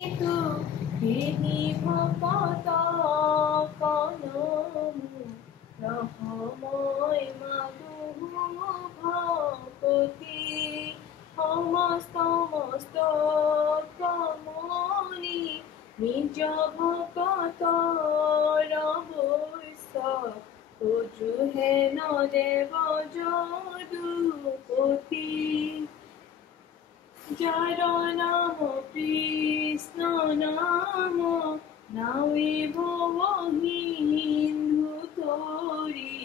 তু তিনি ভকত কলমু রহময় মাধু ভকতি সমস্ত কমলি নিজ ভকত রবৈস ওজু হেন দেব যদুপতি যার নাম কৃষ্ণ নাম নাওইব হিন্দু তোরি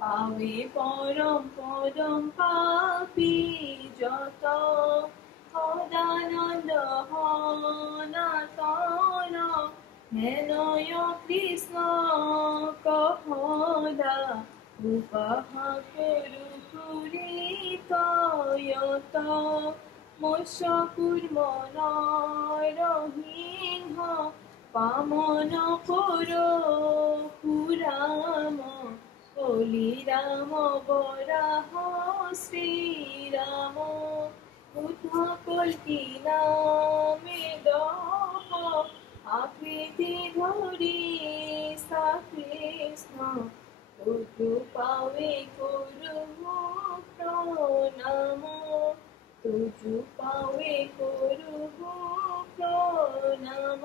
পাবে পরম পদম পাপি যত সদানন্দ সনাতন হেনয় কৃষ্ণ কহদা উপহ করু পুরিতয়ত মৎস্য কুর্ম নরসিংহ পামন কর পুরাম কলিরাম বরাহ শ্রীরাম বুদ্ধ কল্কি নামে দহ আকৃতি ধরি কৃষ্ণ তুজু পাবে করু প্রণাম তুজু পাবে করু প্রণাম।